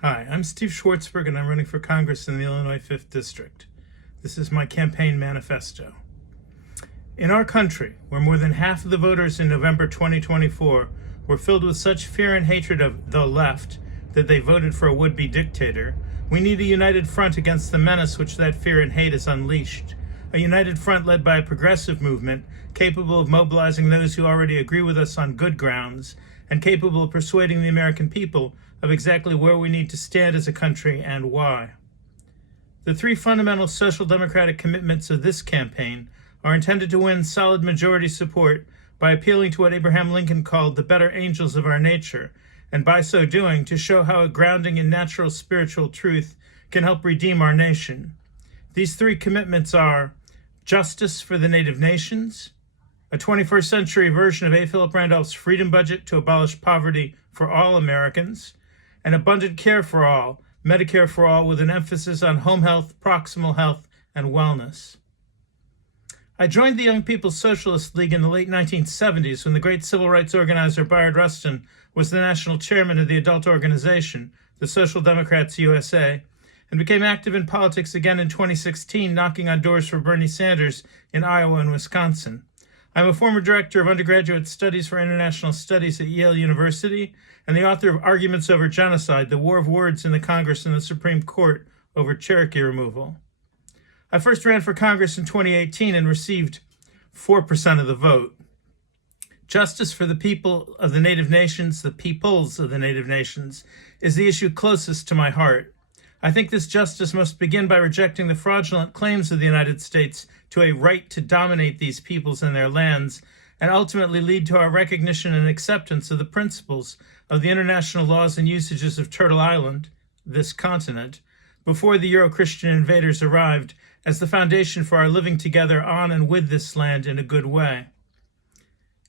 Hi, I'm Steve Schwartzberg, and I'm running for Congress in the Illinois 5th District. This is my campaign manifesto. In our country, where more than half of the voters in November 2024 were filled with such fear and hatred of the left that they voted for a would-be dictator, we need a united front against the menace which that fear and hate has unleashed. A united front led by a progressive movement capable of mobilizing those who already agree with us on good grounds and capable of persuading the American people of exactly where we need to stand as a country and why. The three fundamental social democratic commitments of this campaign are intended to win solid majority support by appealing to what Abraham Lincoln called the better angels of our nature, and by so doing to show how a grounding in natural spiritual truth can help redeem our nation. These three commitments are justice for the native nations, a 21st century version of A. Philip Randolph's freedom budget to abolish poverty for all Americans, and abundant care for all, Medicare for all, with an emphasis on home health, proximal health, and wellness. I joined the Young People's Socialist League in the late 1970s when the great civil rights organizer Bayard Rustin was the national chairman of the adult organization, the Social Democrats USA, and became active in politics again in 2016, knocking on doors for Bernie Sanders in Iowa and Wisconsin. I'm a former director of undergraduate studies for international studies at Yale University and the author of Arguments Over Genocide, the War of Words in the Congress and the Supreme Court over Cherokee removal. I first ran for Congress in 2018 and received 4% of the vote. Justice for the people of the native nations, the peoples of the native nations, is the issue closest to my heart. I think this justice must begin by rejecting the fraudulent claims of the United States to a right to dominate these peoples and their lands, and ultimately lead to our recognition and acceptance of the principles of the international laws and usages of Turtle Island, this continent, before the Euro-Christian invaders arrived, as the foundation for our living together on and with this land in a good way.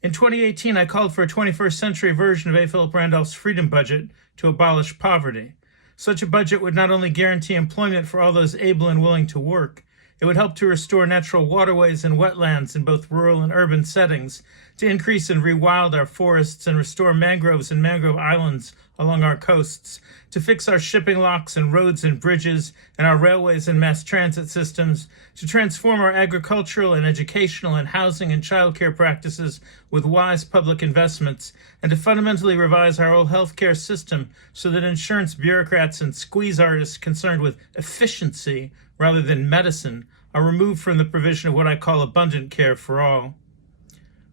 In 2018, I called for a 21st century version of A. Philip Randolph's freedom budget to abolish poverty. Such a budget would not only guarantee employment for all those able and willing to work, it would help to restore natural waterways and wetlands in both rural and urban settings, to increase and rewild our forests and restore mangroves and mangrove islands along our coasts, to fix our shipping locks and roads and bridges and our railways and mass transit systems, to transform our agricultural and educational and housing and childcare practices with wise public investments, and to fundamentally revise our old healthcare system so that insurance bureaucrats and squeeze artists concerned with efficiency rather than medicine are removed from the provision of what I call abundant care for all.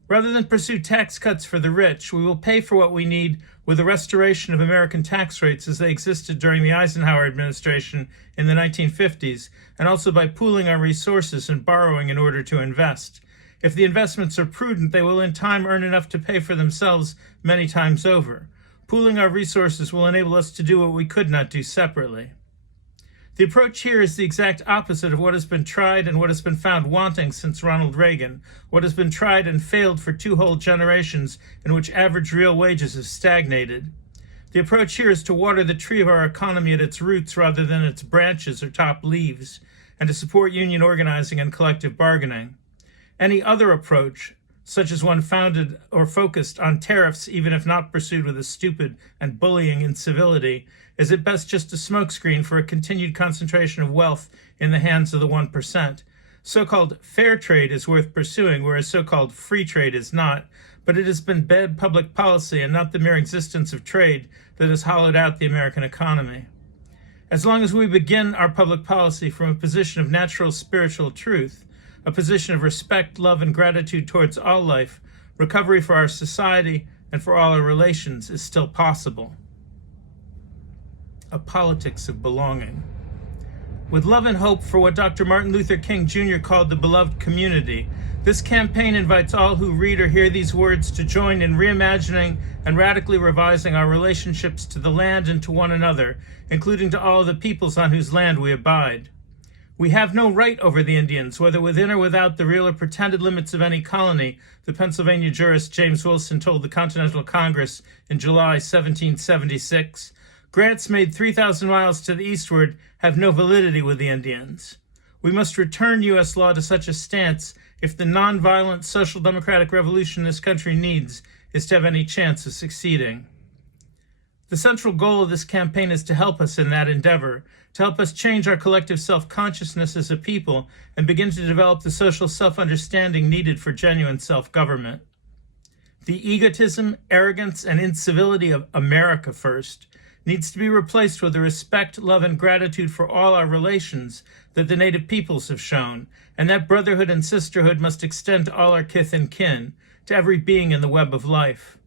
Rather than pursue tax cuts for the rich, we will pay for what we need with the restoration of American tax rates as they existed during the Eisenhower administration in the 1950s, and also by pooling our resources and borrowing in order to invest. If the investments are prudent, they will in time earn enough to pay for themselves many times over. Pooling our resources will enable us to do what we could not do separately. The approach here is the exact opposite of what has been tried and what has been found wanting since Ronald Reagan, what has been tried and failed for two whole generations in which average real wages have stagnated. The approach here is to water the tree of our economy at its roots rather than its branches or top leaves, and to support union organizing and collective bargaining. Any other approach, such as one founded or focused on tariffs, even if not pursued with a stupid and bullying incivility, is at best just a smokescreen for a continued concentration of wealth in the hands of the 1%. So-called fair trade is worth pursuing, whereas so-called free trade is not, but it has been bad public policy and not the mere existence of trade that has hollowed out the American economy. As long as we begin our public policy from a position of natural spiritual truth, a position of respect, love, and gratitude towards all life, recovery for our society and for all our relations is still possible. A politics of belonging. With love and hope for what Dr. Martin Luther King Jr. called the beloved community, this campaign invites all who read or hear these words to join in reimagining and radically revising our relationships to the land and to one another, including to all the peoples on whose land we abide. We have no right over the Indians, whether within or without the real or pretended limits of any colony, the Pennsylvania jurist James Wilson told the Continental Congress in July 1776. Grants made 3,000 miles to the eastward have no validity with the Indians. We must return U.S. law to such a stance if the nonviolent social democratic revolution this country needs is to have any chance of succeeding. The central goal of this campaign is to help us in that endeavor, to help us change our collective self-consciousness as a people and begin to develop the social self-understanding needed for genuine self-government. The egotism, arrogance, and incivility of America first needs to be replaced with the respect, love, and gratitude for all our relations that the native peoples have shown, and that brotherhood and sisterhood must extend to all our kith and kin, to every being in the web of life.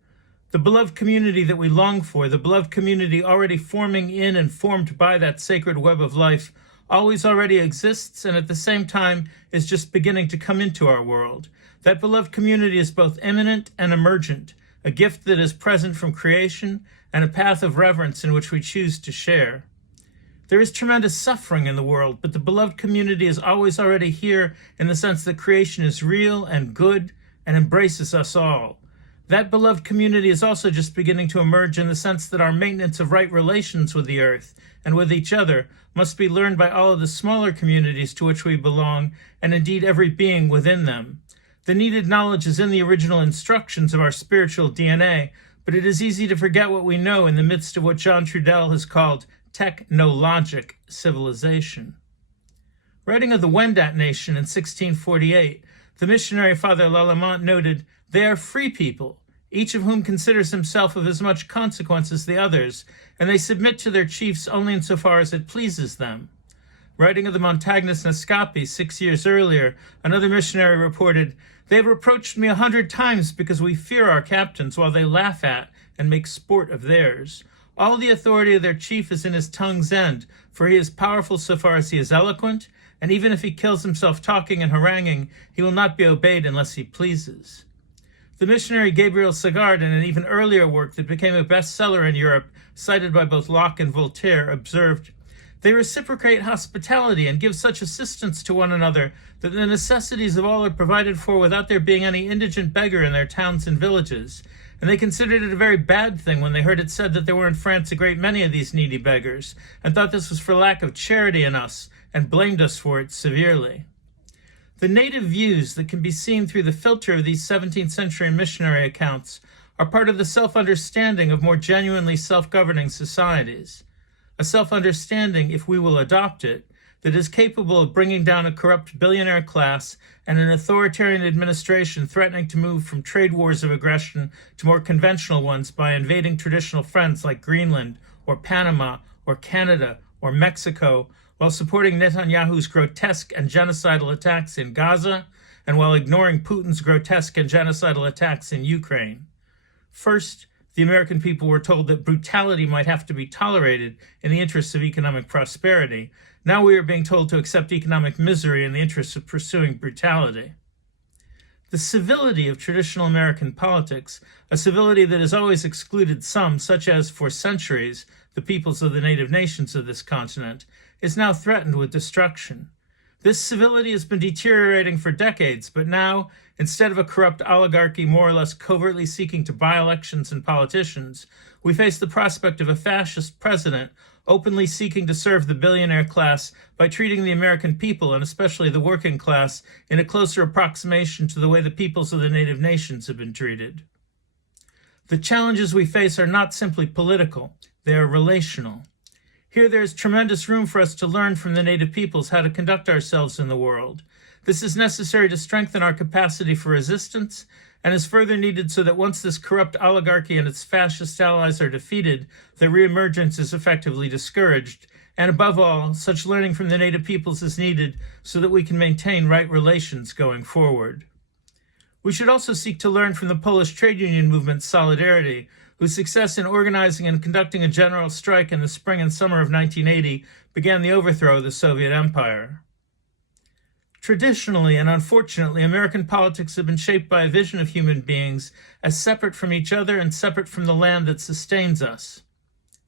The beloved community that we long for, the beloved community already forming in and formed by that sacred web of life, always already exists and at the same time is just beginning to come into our world. That beloved community is both immanent and emergent, a gift that is present from creation and a path of reverence in which we choose to share. There is tremendous suffering in the world, but the beloved community is always already here in the sense that creation is real and good and embraces us all. That beloved community is also just beginning to emerge in the sense that our maintenance of right relations with the earth and with each other must be learned by all of the smaller communities to which we belong, and indeed every being within them. The needed knowledge is in the original instructions of our spiritual DNA, but it is easy to forget what we know in the midst of what John Trudell has called technologic civilization. Writing of the Wendat nation in 1648, the missionary Father Lalemant noted, "They are free people, each of whom considers himself of as much consequence as the others, and they submit to their chiefs only insofar as it pleases them." Writing of the Montagnus Nascapi 6 years earlier, another missionary reported, "They have reproached me 100 times because we fear our captains while they laugh at and make sport of theirs. All the authority of their chief is in his tongue's end, for he is powerful so far as he is eloquent, and even if he kills himself talking and haranguing, he will not be obeyed unless he pleases." The missionary Gabriel Sagard, in an even earlier work that became a bestseller in Europe, cited by both Locke and Voltaire, observed, "They reciprocate hospitality and give such assistance to one another that the necessities of all are provided for without there being any indigent beggar in their towns and villages. And they considered it a very bad thing when they heard it said that there were in France a great many of these needy beggars, and thought this was for lack of charity in us, and blamed us for it severely." The native views that can be seen through the filter of these 17th century missionary accounts are part of the self-understanding of more genuinely self-governing societies. A self-understanding, if we will adopt it, that is capable of bringing down a corrupt billionaire class and an authoritarian administration threatening to move from trade wars of aggression to more conventional ones by invading traditional friends like Greenland or Panama or Canada or Mexico, while supporting Netanyahu's grotesque and genocidal attacks in Gaza and while ignoring Putin's grotesque and genocidal attacks in Ukraine. First, the American people were told that brutality might have to be tolerated in the interests of economic prosperity. Now we are being told to accept economic misery in the interests of pursuing brutality. The civility of traditional American politics, a civility that has always excluded some, such as, for centuries, the peoples of the native nations of this continent, is now threatened with destruction. This civility has been deteriorating for decades, but now, instead of a corrupt oligarchy more or less covertly seeking to buy elections and politicians, we face the prospect of a fascist president openly seeking to serve the billionaire class by treating the American people, and especially the working class, in a closer approximation to the way the peoples of the native nations have been treated. The challenges we face are not simply political, they are relational. Here there is tremendous room for us to learn from the native peoples how to conduct ourselves in the world. This is necessary to strengthen our capacity for resistance, and is further needed so that once this corrupt oligarchy and its fascist allies are defeated, their reemergence is effectively discouraged. And above all, such learning from the native peoples is needed so that we can maintain right relations going forward. We should also seek to learn from the Polish trade union movement's solidarity, whose success in organizing and conducting a general strike in the spring and summer of 1980 began the overthrow of the Soviet Empire. Traditionally and unfortunately, American politics have been shaped by a vision of human beings as separate from each other and separate from the land that sustains us.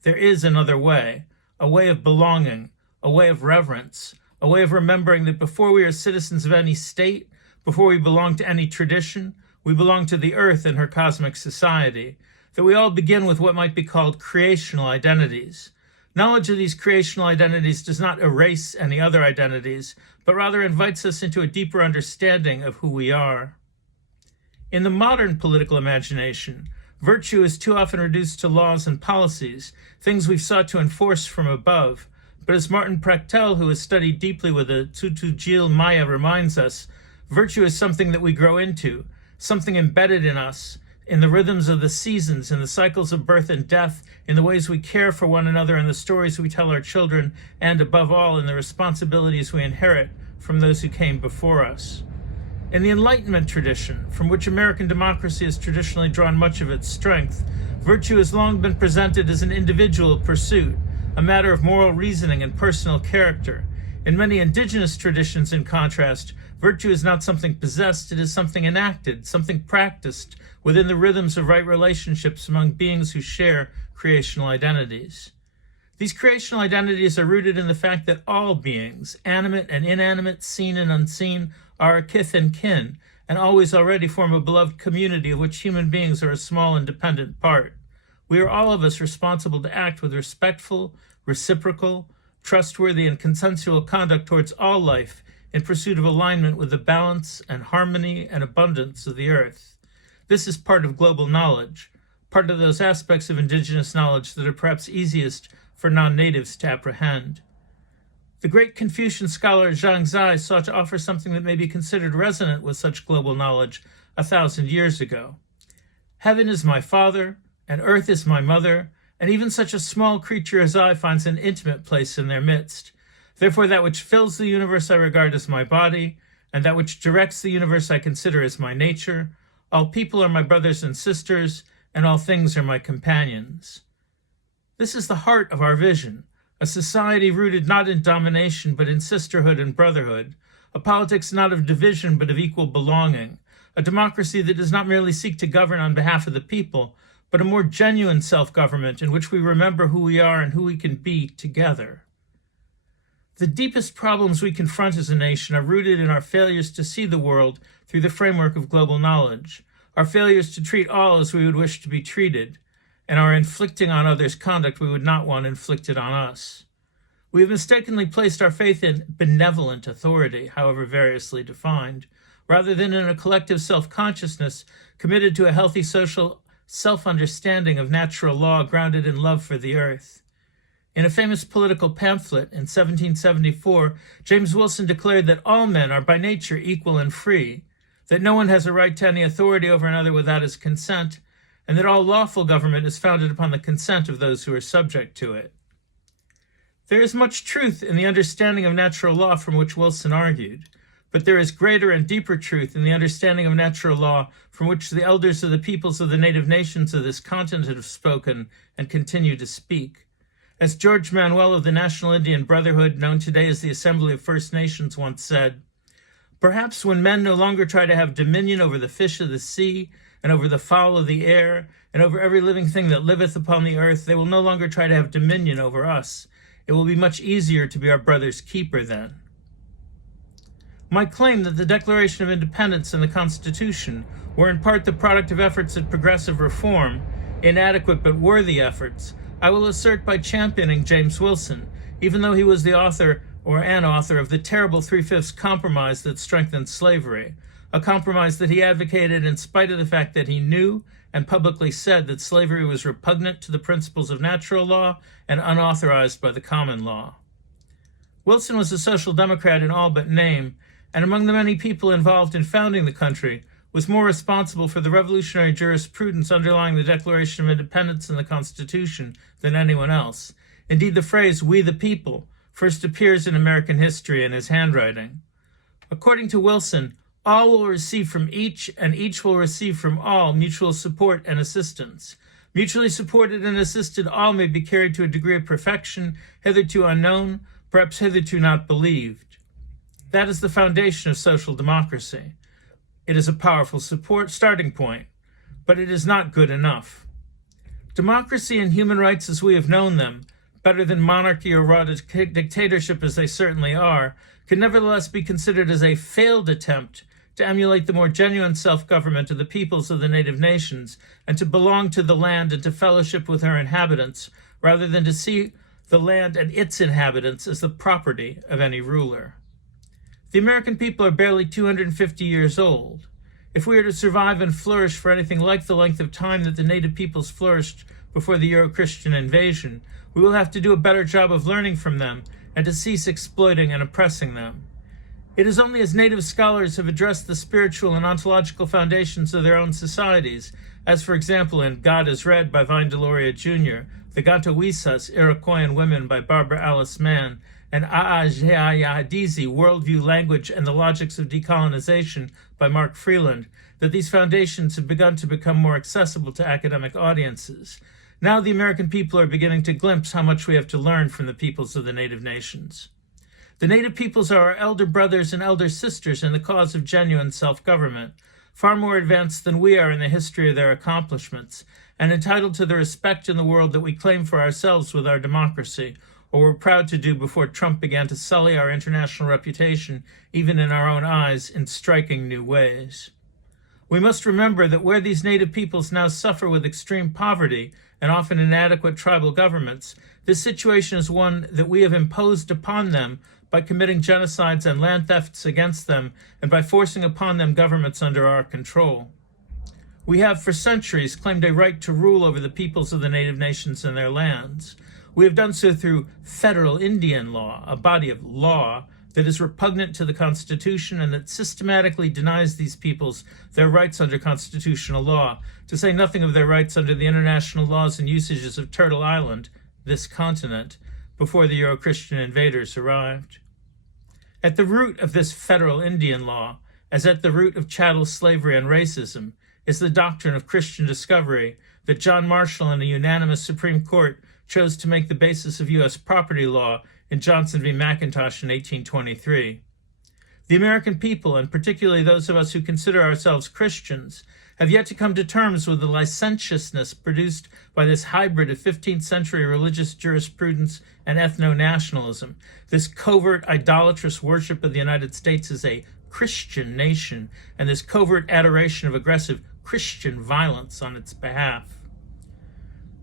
There is another way, a way of belonging, a way of reverence, a way of remembering that before we are citizens of any state, before we belong to any tradition, we belong to the earth and her cosmic society, that we all begin with what might be called creational identities. Knowledge of these creational identities does not erase any other identities, but rather invites us into a deeper understanding of who we are. In the modern political imagination, Virtue is too often reduced to laws and policies, things we've sought to enforce from above. But as Martin Prechtel, who has studied deeply with the Tutujil Maya, reminds us, virtue is something that we grow into, something embedded in us, in the rhythms of the seasons, in the cycles of birth and death, in the ways we care for one another, in the stories we tell our children, and above all, in the responsibilities we inherit from those who came before us. In the Enlightenment tradition, from which American democracy has traditionally drawn much of its strength, virtue has long been presented as an individual pursuit, a matter of moral reasoning and personal character. In many indigenous traditions, in contrast, virtue is not something possessed, it is something enacted, something practiced within the rhythms of right relationships among beings who share creational identities. These creational identities are rooted in the fact that all beings, animate and inanimate, seen and unseen, are a kith and kin, and always already form a beloved community of which human beings are a small independent part. We are all of us responsible to act with respectful, reciprocal, trustworthy, and consensual conduct towards all life in pursuit of alignment with the balance and harmony and abundance of the earth. This is part of global knowledge, part of those aspects of indigenous knowledge that are perhaps easiest for non-natives to apprehend. The great Confucian scholar Zhang Zai sought to offer something that may be considered resonant with such global knowledge 1,000 years ago. Heaven is my father, and earth is my mother, and even such a small creature as I finds an intimate place in their midst. Therefore that which fills the universe I regard as my body, and that which directs the universe I consider as my nature. All people are my brothers and sisters, and all things are my companions. This is the heart of our vision, a society rooted not in domination but in sisterhood and brotherhood, a politics not of division but of equal belonging, a democracy that does not merely seek to govern on behalf of the people, but a more genuine self-government in which we remember who we are and who we can be together. The deepest problems we confront as a nation are rooted in our failures to see the world through the framework of global knowledge, our failures to treat all as we would wish to be treated, and our inflicting on others conduct we would not want inflicted on us. We have mistakenly placed our faith in benevolent authority, however variously defined, rather than in a collective self-consciousness committed to a healthy social self-understanding of natural law grounded in love for the earth. In a famous political pamphlet in 1774, James Wilson declared that all men are by nature equal and free, that no one has a right to any authority over another without his consent, and that all lawful government is founded upon the consent of those who are subject to it. There is much truth in the understanding of natural law from which Wilson argued, but there is greater and deeper truth in the understanding of natural law from which the elders of the peoples of the native nations of this continent have spoken and continue to speak. As George Manuel of the National Indian Brotherhood, known today as the Assembly of First Nations, once said, "Perhaps when men no longer try to have dominion over the fish of the sea, and over the fowl of the air, and over every living thing that liveth upon the earth, they will no longer try to have dominion over us. It will be much easier to be our brother's keeper then." My claim that the Declaration of Independence and the Constitution were in part the product of efforts at progressive reform, inadequate but worthy efforts, I will assert by championing James Wilson, even though he was the author or an author of the terrible 3/5 compromise that strengthened slavery, a compromise that he advocated in spite of the fact that he knew and publicly said that slavery was repugnant to the principles of natural law and unauthorized by the common law. Wilson was a social democrat in all but name, and among the many people involved in founding the country, was more responsible for the revolutionary jurisprudence underlying the Declaration of Independence and the Constitution than anyone else. Indeed, the phrase, "we the people," first appears in American history in his handwriting. According to Wilson, all will receive from each, and each will receive from all, mutual support and assistance. Mutually supported and assisted, all may be carried to a degree of perfection hitherto unknown, perhaps hitherto not believed. That is the foundation of social democracy. It is a powerful starting point, but it is not good enough. Democracy and human rights as we have known them, better than monarchy or raw dictatorship as they certainly are, can nevertheless be considered as a failed attempt to emulate the more genuine self-government of the peoples of the native nations, and to belong to the land and to fellowship with her inhabitants, rather than to see the land and its inhabitants as the property of any ruler. The American people are barely 250 years old. If we are to survive and flourish for anything like the length of time that the native peoples flourished before the Euro-Christian invasion, we will have to do a better job of learning from them and to cease exploiting and oppressing them. It is only as native scholars have addressed the spiritual and ontological foundations of their own societies, as for example in God is Red by Vine Deloria Jr., The Gatawisas, Iroquoian Women by Barbara Alice Mann, and A'ajayahadizi, Worldview, Language, and the Logics of Decolonization by Mark Freeland, that these foundations have begun to become more accessible to academic audiences. Now the American people are beginning to glimpse how much we have to learn from the peoples of the native nations. The native peoples are our elder brothers and elder sisters in the cause of genuine self-government, far more advanced than we are in the history of their accomplishments, and entitled to the respect in the world that we claim for ourselves with our democracy, or were proud to do before Trump began to sully our international reputation, even in our own eyes, in striking new ways. We must remember that where these native peoples now suffer with extreme poverty and often inadequate tribal governments, this situation is one that we have imposed upon them by committing genocides and land thefts against them, and by forcing upon them governments under our control. We have for centuries claimed a right to rule over the peoples of the native nations and their lands. We have done so through federal Indian law, a body of law that is repugnant to the Constitution and that systematically denies these peoples their rights under constitutional law, to say nothing of their rights under the international laws and usages of Turtle Island, this continent, before the Euro-Christian invaders arrived. At the root of this federal Indian law, as at the root of chattel slavery and racism, is the doctrine of Christian discovery that John Marshall and a unanimous Supreme Court chose to make the basis of U.S. property law in Johnson v. McIntosh in 1823. The American people, and particularly those of us who consider ourselves Christians, have yet to come to terms with the licentiousness produced by this hybrid of 15th century religious jurisprudence and ethno-nationalism, this covert idolatrous worship of the United States as a Christian nation, and this covert adoration of aggressive Christian violence on its behalf.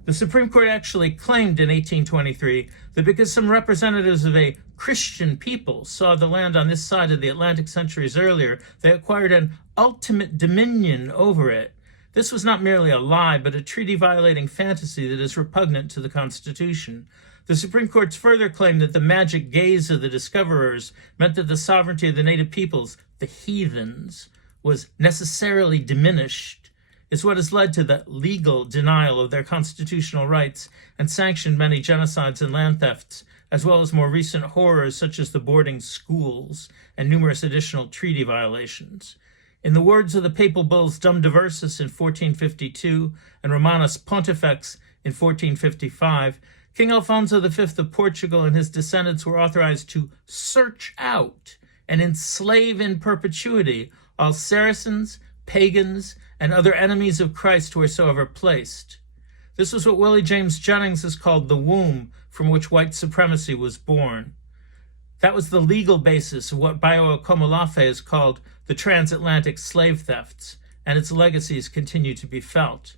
The Supreme Court actually claimed in 1823 that because some representatives of a Christian people saw the land on this side of the Atlantic centuries earlier, they acquired an ultimate dominion over it. This was not merely a lie, but a treaty-violating fantasy that is repugnant to the Constitution. The Supreme Court's further claim that the magic gaze of the discoverers meant that the sovereignty of the native peoples, the heathens, was necessarily diminished is what has led to the legal denial of their constitutional rights and sanctioned many genocides and land thefts, as well as more recent horrors such as the boarding schools and numerous additional treaty violations. In the words of the papal bulls Dum Diversus in 1452 and Romanus Pontifex in 1455, King Alfonso V of Portugal and his descendants were authorized to search out and enslave in perpetuity all Saracens, pagans, and other enemies of Christ wheresoever placed. This was what Willie James Jennings has called the womb from which white supremacy was born. That was the legal basis of what Bayo Akomolafe has called the transatlantic slave thefts, and its legacies continue to be felt.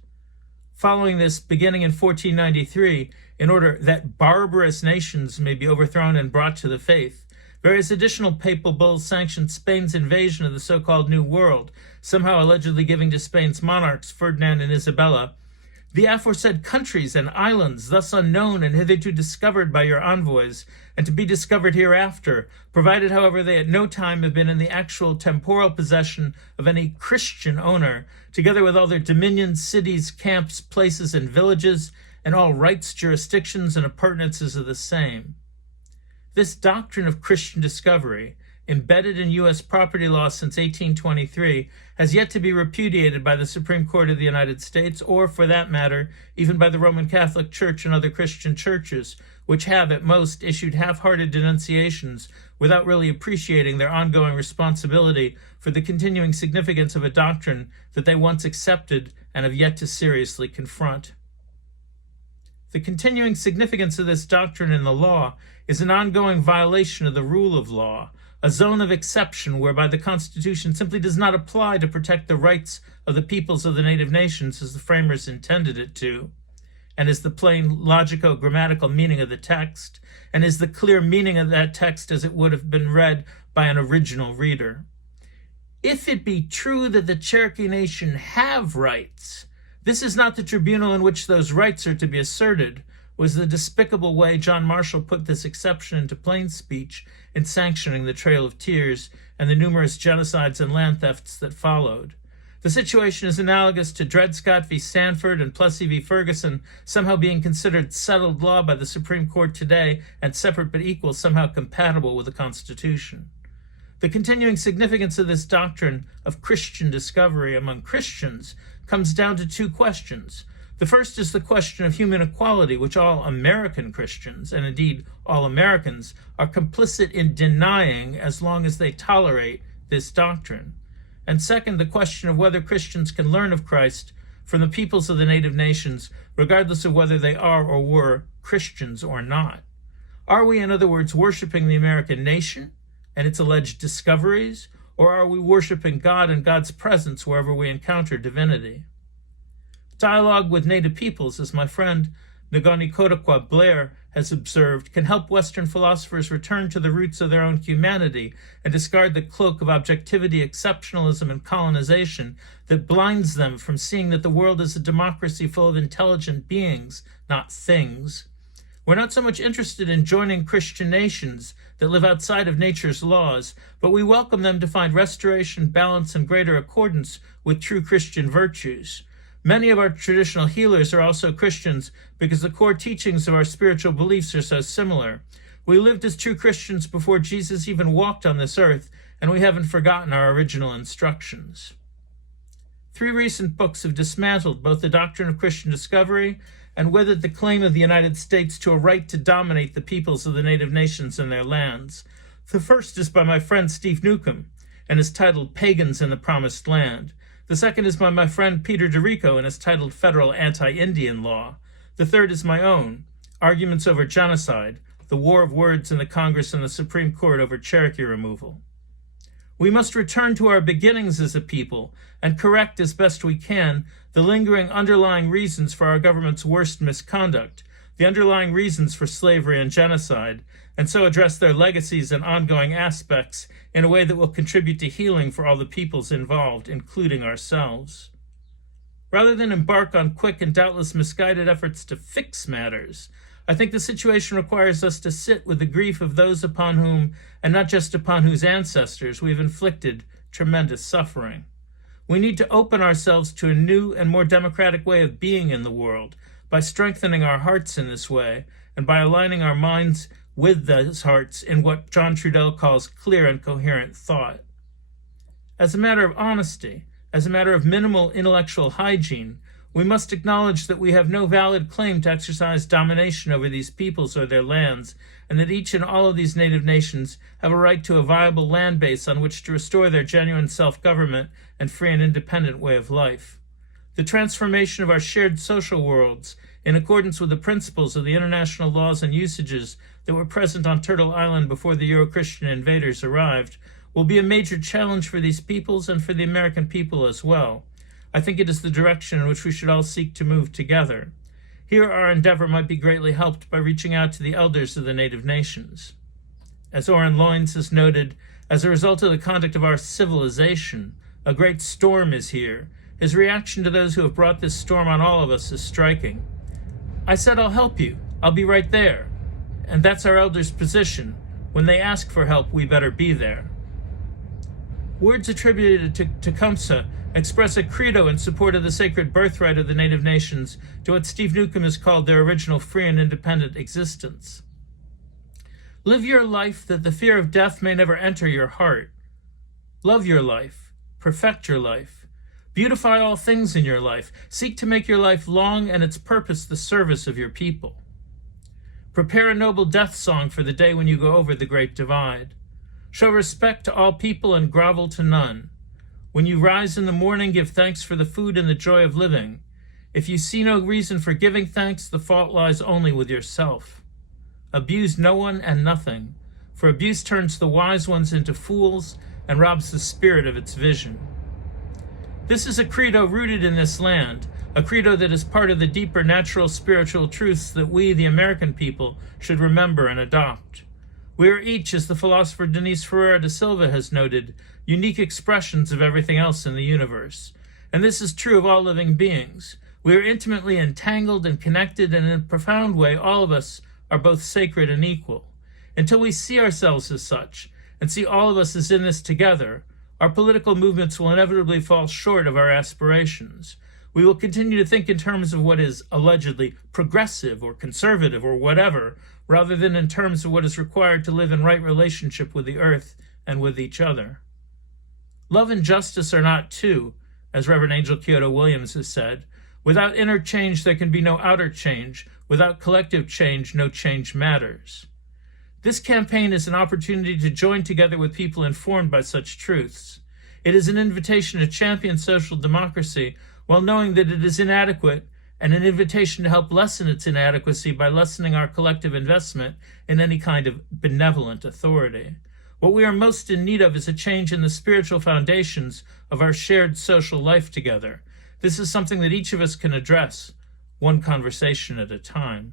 Following this, beginning in 1493, in order that barbarous nations may be overthrown and brought to the faith, various additional papal bulls sanctioned Spain's invasion of the so-called New World, somehow allegedly giving to Spain's monarchs, Ferdinand and Isabella, the aforesaid countries and islands, thus unknown and hitherto discovered by your envoys, and to be discovered hereafter, provided, however, they at no time have been in the actual temporal possession of any Christian owner, together with all their dominions, cities, camps, places, and villages, and all rights, jurisdictions, and appurtenances of the same. This doctrine of Christian discovery, embedded in U.S. property law since 1823, has yet to be repudiated by the Supreme Court of the United States, or, for that matter, even by the Roman Catholic Church and other Christian churches, which have, at most, issued half-hearted denunciations without really appreciating their ongoing responsibility for the continuing significance of a doctrine that they once accepted and have yet to seriously confront. The continuing significance of this doctrine in the law is an ongoing violation of the rule of law, a zone of exception whereby the Constitution simply does not apply to protect the rights of the peoples of the native nations as the framers intended it to, and is the plain logico-grammatical meaning of the text, and is the clear meaning of that text as it would have been read by an original reader. If it be true that the Cherokee Nation have rights, this is not the tribunal in which those rights are to be asserted, was the despicable way John Marshall put this exception into plain speech in sanctioning the Trail of Tears and the numerous genocides and land thefts that followed. The situation is analogous to Dred Scott v. Stanford and Plessy v. Ferguson somehow being considered settled law by the Supreme Court today and separate but equal, somehow compatible with the Constitution. The continuing significance of this doctrine of Christian discovery among Christians comes down to two questions. The first is the question of human equality, which all American Christians, and indeed all Americans, are complicit in denying as long as they tolerate this doctrine. And second, the question of whether Christians can learn of Christ from the peoples of the native nations, regardless of whether they are or were Christians or not. Are we, in other words, worshiping the American nation and its alleged discoveries, or are we worshiping God and God's presence wherever we encounter divinity? Dialogue with native peoples, as my friend Ngoni Kodakwa Blair has observed, can help Western philosophers return to the roots of their own humanity and discard the cloak of objectivity, exceptionalism, and colonization that blinds them from seeing that the world is a democracy full of intelligent beings, not things. We're not so much interested in joining Christian nations that live outside of nature's laws, but we welcome them to find restoration, balance, and greater accordance with true Christian virtues. Many of our traditional healers are also Christians because the core teachings of our spiritual beliefs are so similar. We lived as true Christians before Jesus even walked on this earth, and we haven't forgotten our original instructions. 3 recent books have dismantled both the doctrine of Christian discovery and with it the claim of the United States to a right to dominate the peoples of the native nations and their lands. The first is by my friend Steve Newcomb and is titled Pagans in the Promised Land. The second is by my friend Peter DeRico and is titled Federal Anti-Indian Law. The third is my own, Arguments Over Genocide, the War of Words in the Congress and the Supreme Court over Cherokee Removal. We must return to our beginnings as a people and correct as best we can the lingering underlying reasons for our government's worst misconduct, the underlying reasons for slavery and genocide, and so address their legacies and ongoing aspects in a way that will contribute to healing for all the peoples involved, including ourselves. Rather than embark on quick and doubtless misguided efforts to fix matters, I think the situation requires us to sit with the grief of those upon whom, and not just upon whose ancestors, we've inflicted tremendous suffering. We need to open ourselves to a new and more democratic way of being in the world by strengthening our hearts in this way and by aligning our minds with those hearts in what John Trudell calls clear and coherent thought. As a matter of honesty, as a matter of minimal intellectual hygiene, we must acknowledge that we have no valid claim to exercise domination over these peoples or their lands, and that each and all of these native nations have a right to a viable land base on which to restore their genuine self-government and free and independent way of life. The transformation of our shared social worlds, in accordance with the principles of the international laws and usages that were present on Turtle Island before the Euro-Christian invaders arrived, will be a major challenge for these peoples and for the American people as well. I think it is the direction in which we should all seek to move together. Here our endeavor might be greatly helped by reaching out to the elders of the native nations. As Oren Loynes has noted, as a result of the conduct of our civilization, a great storm is here. His reaction to those who have brought this storm on all of us is striking. I said, I'll help you. I'll be right there. And that's our elders' position. When they ask for help, we better be there. Words attributed to Tecumseh express a credo in support of the sacred birthright of the native nations to what Steve Newcomb has called their original free and independent existence. Live your life that the fear of death may never enter your heart. Love your life. Perfect your life. Beautify all things in your life. Seek to make your life long and its purpose the service of your people. Prepare a noble death song for the day when you go over the great divide. Show respect to all people and grovel to none. When you rise in the morning, give thanks for the food and the joy of living. If you see no reason for giving thanks, the fault lies only with yourself. Abuse no one and nothing, for abuse turns the wise ones into fools and robs the spirit of its vision. This is a credo rooted in this land, a credo that is part of the deeper natural spiritual truths that we, the American people, should remember and adopt. We are each, as the philosopher Denise Ferreira da Silva has noted, unique expressions of everything else in the universe. And this is true of all living beings. We are intimately entangled and connected, and in a profound way, all of us are both sacred and equal. Until we see ourselves as such, and see all of us as in this together, our political movements will inevitably fall short of our aspirations. We will continue to think in terms of what is allegedly progressive or conservative or whatever, rather than in terms of what is required to live in right relationship with the earth and with each other. Love and justice are not two, as Reverend Angel Kyoto Williams has said. Without inner change, there can be no outer change. Without collective change, no change matters. This campaign is an opportunity to join together with people informed by such truths. It is an invitation to champion social democracy while knowing that it is inadequate, and an invitation to help lessen its inadequacy by lessening our collective investment in any kind of benevolent authority. What we are most in need of is a change in the spiritual foundations of our shared social life together. This is something that each of us can address, one conversation at a time.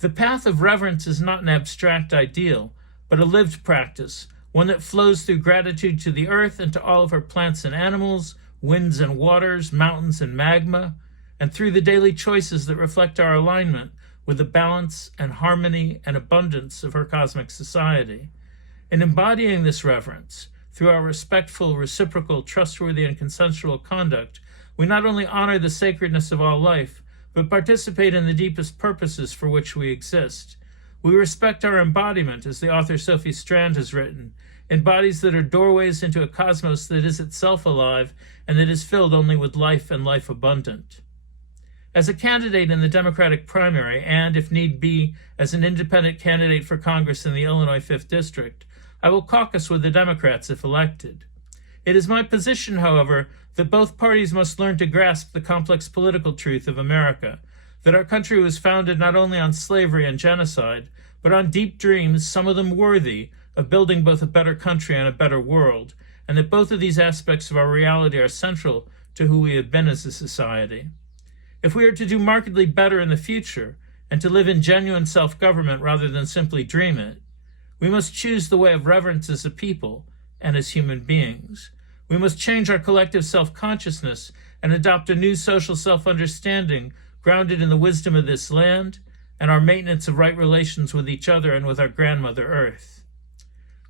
The path of reverence is not an abstract ideal, but a lived practice, one that flows through gratitude to the earth and to all of her plants and animals, winds and waters, mountains and magma, and through the daily choices that reflect our alignment with the balance and harmony and abundance of her cosmic society. In embodying this reverence, through our respectful, reciprocal, trustworthy, and consensual conduct, we not only honor the sacredness of all life, but participate in the deepest purposes for which we exist. We respect our embodiment, as the author Sophie Strand has written, in bodies that are doorways into a cosmos that is itself alive and that is filled only with life and life abundant. As a candidate in the Democratic primary, and, if need be, as an independent candidate for Congress in the Illinois 5th District, I will caucus with the Democrats if elected. It is my position, however, that both parties must learn to grasp the complex political truth of America, that our country was founded not only on slavery and genocide, but on deep dreams, some of them worthy, of building both a better country and a better world, and that both of these aspects of our reality are central to who we have been as a society. If we are to do markedly better in the future, and to live in genuine self-government rather than simply dream it, we must choose the way of reverence as a people and as human beings. We must change our collective self-consciousness and adopt a new social self-understanding grounded in the wisdom of this land and our maintenance of right relations with each other and with our grandmother Earth.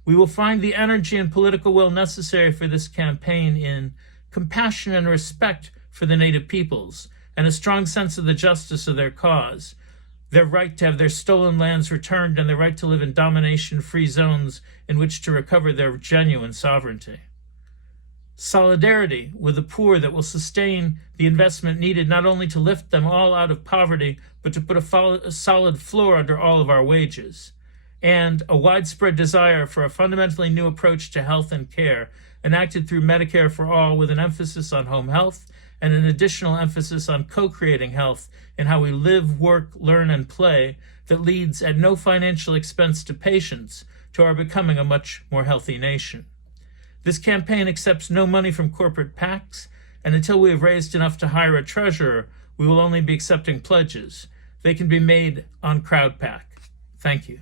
We will find the energy and political will necessary for this campaign in compassion and respect for the native peoples and a strong sense of the justice of their cause, their right to have their stolen lands returned and their right to live in domination-free zones in which to recover their genuine sovereignty. Solidarity with the poor that will sustain the investment needed not only to lift them all out of poverty, but to put a solid floor under all of our wages. And a widespread desire for a fundamentally new approach to health and care, enacted through Medicare for All with an emphasis on home health and an additional emphasis on co-creating health in how we live, work, learn, and play, that leads at no financial expense to patients to our becoming a much more healthy nation. This campaign accepts no money from corporate PACs, and until we have raised enough to hire a treasurer, we will only be accepting pledges. They can be made on CrowdPac. Thank you.